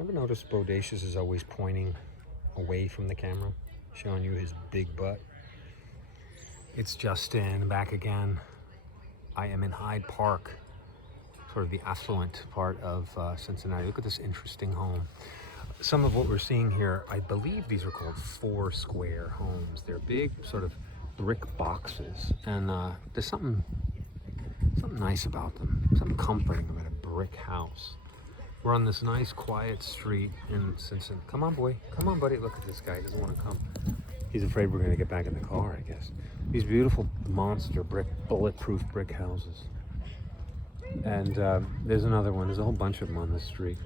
Ever notice Bodacious is always pointing away from the camera, showing you his big butt? It's Justin, back again. I am in Hyde Park, sort of the affluent part of Cincinnati. Look at this interesting home. Some of what we're seeing here, I believe these are called 4-square homes. They're big, sort of brick boxes, and there's something nice about them, something comforting about a brick house. We're on this nice, quiet street in Cincinnati. Come on, boy. Come on, buddy. Look at this guy. He doesn't want to come. He's afraid we're going to get back in the car, I guess. These beautiful monster bulletproof brick houses. And there's another one. There's a whole bunch of them on this street.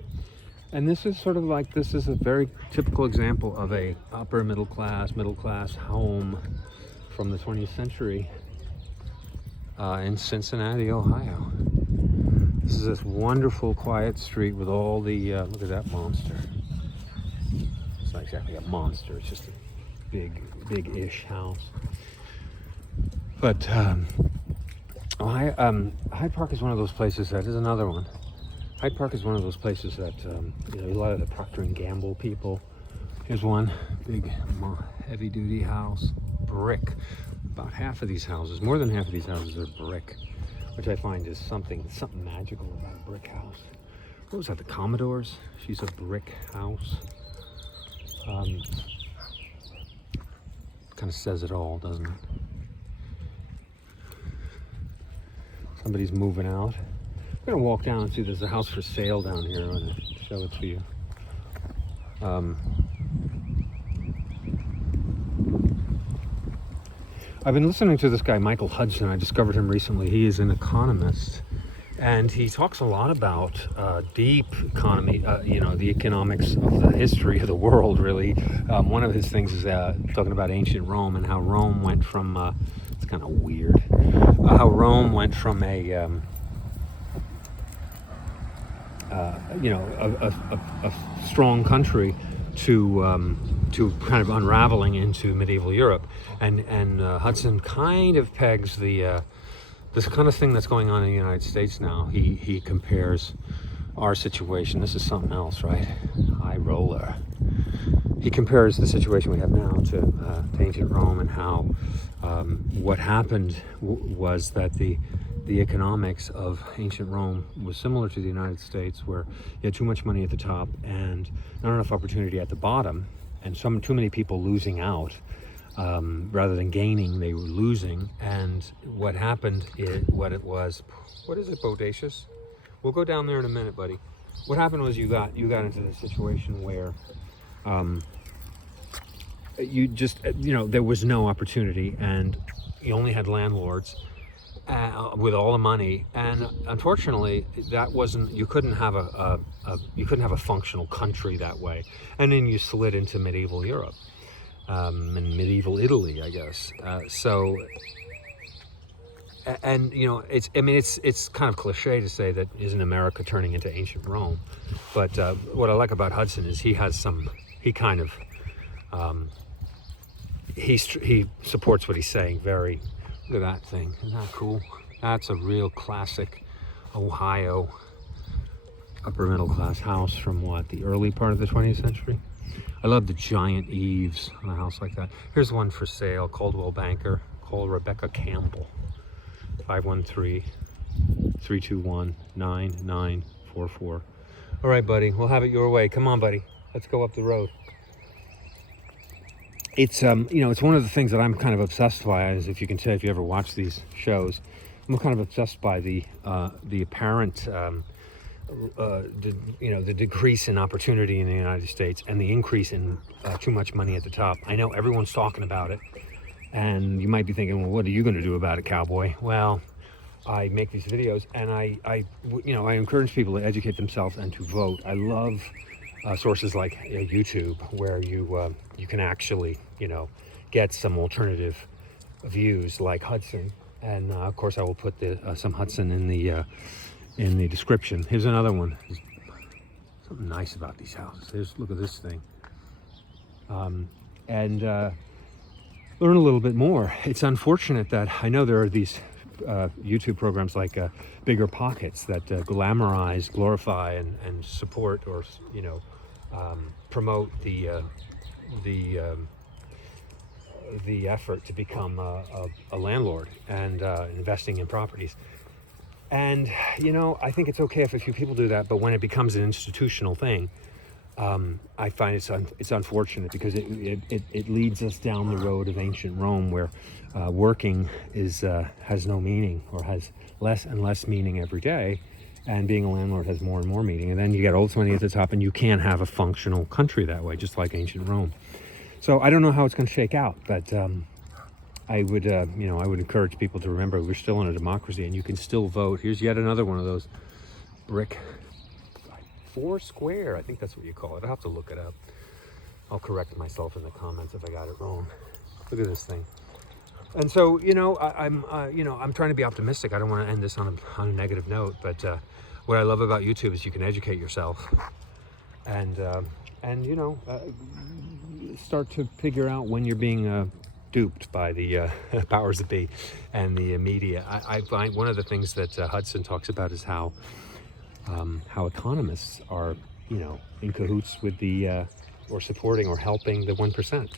And this is sort of like, this is a very typical example of a upper middle class home from the 20th century in Cincinnati, Ohio. This is this wonderful quiet street with all the, look at that monster. It's not exactly a monster, it's just a big-ish house. But Hyde Park is one of those places that is another one. Hyde Park is one of those places that, you know, a lot of the Procter & Gamble people. Here's one big heavy-duty house, brick. About half of these houses, more than half of these houses are brick, which I find is something magical about a brick house. What was that, the Commodores? She's a brick house. Kind of says it all, doesn't it? Somebody's moving out. We're gonna walk down and see there's a house for sale down here. I'm gonna show it to you. I've been listening to this guy, Michael Hudson. I discovered him recently. He is an economist, and he talks a lot about deep economy, you know, the economics of the history of the world, really. One of his things is talking about ancient Rome and how Rome went from, it's kind of weird, how Rome went from a, you know, a strong country to kind of unraveling into medieval Europe, and Hudson kind of pegs the this kind of thing that's going on in the United States now. He compares our situation. This is something else, right? High roller. He compares the situation we have now to ancient Rome, and how what happened was that the economics of ancient Rome was similar to the United States, where you had too much money at the top and not enough opportunity at the bottom, and too many people losing out. Rather than gaining, they were losing. And what happened is, what is it, Bodacious? We'll go down there in a minute, buddy. What happened was you got into the situation where you just, you know, there was no opportunity, and you only had landlords with all the money, and unfortunately that wasn't, you couldn't have a functional country that way. And then you slid into medieval Europe, and medieval Italy, I guess. And you know, it's kind of cliche to say that isn't America turning into ancient Rome, but what I like about Hudson is he supports what he's saying. Very, look at that thing, isn't that cool? That's a real classic Ohio upper middle class house from what, the early part of the 20th century. I love the giant eaves on a house like that. Here's one for sale, Coldwell Banker. Call Rebecca Campbell, 513-321-9944. All right, buddy, we'll have it your way. Come on, buddy, let's go up the road. It's you know, it's one of the things that I'm kind of obsessed by, as if you can tell if you ever watch these shows. I'm kind of obsessed by the apparent you know, the decrease in opportunity in the United States and the increase in too much money at the top. I know everyone's talking about it, and you might be thinking, well, what are you going to do about it, cowboy? Well, I make these videos, and I you know, I encourage people to educate themselves and to vote. I love sources like YouTube, where you can actually, you know, get some alternative views like Hudson. And of course, I will put some Hudson in the description. Here's another one. There's something nice about these houses. Look at this thing. And learn a little bit more. It's unfortunate that I know there are these YouTube programs like Bigger Pockets that glamorize, glorify, and support, or promote the effort to become a landlord and investing in properties. And I think it's okay if a few people do that, but when it becomes an institutional thing, I find it's unfortunate, because it leads us down the road of ancient Rome, where working has no meaning, or has less and less meaning every day, and being a landlord has more and more meaning. And then you get old money at the top, and you can't have a functional country that way, just like ancient Rome. So I don't know how it's going to shake out, but I would encourage people to remember we're still in a democracy, and you can still vote. Here's yet another one of those brick. Foursquare, I think that's what you call it. I'll have to look it up. I'll correct myself in the comments if I got it wrong. Look at this thing. And so, I'm trying to be optimistic. I don't want to end this on a negative note, but what I love about YouTube is you can educate yourself and start to figure out when you're being duped by the powers that be and the media. I find one of the things that Hudson talks about is how economists are, in cahoots with the, or supporting or helping the 1%.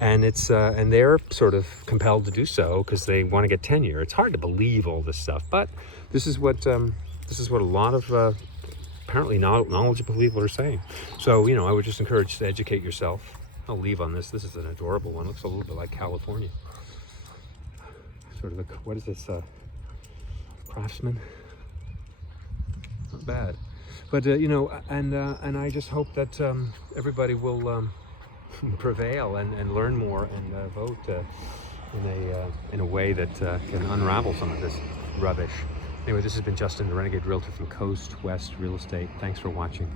And and they're sort of compelled to do so because they want to get tenure. It's hard to believe all this stuff, but this is what a lot of apparently knowledgeable people are saying. So, I would just encourage you to educate yourself. I'll leave on this. This is an adorable one. It looks a little bit like California. Sort of what is this? Craftsman. Not bad, but and I just hope that everybody will prevail and learn more and vote in a way that can unravel some of this rubbish. Anyway, this has been Justin, the Renegade Realtor from Coast West Real Estate. Thanks for watching.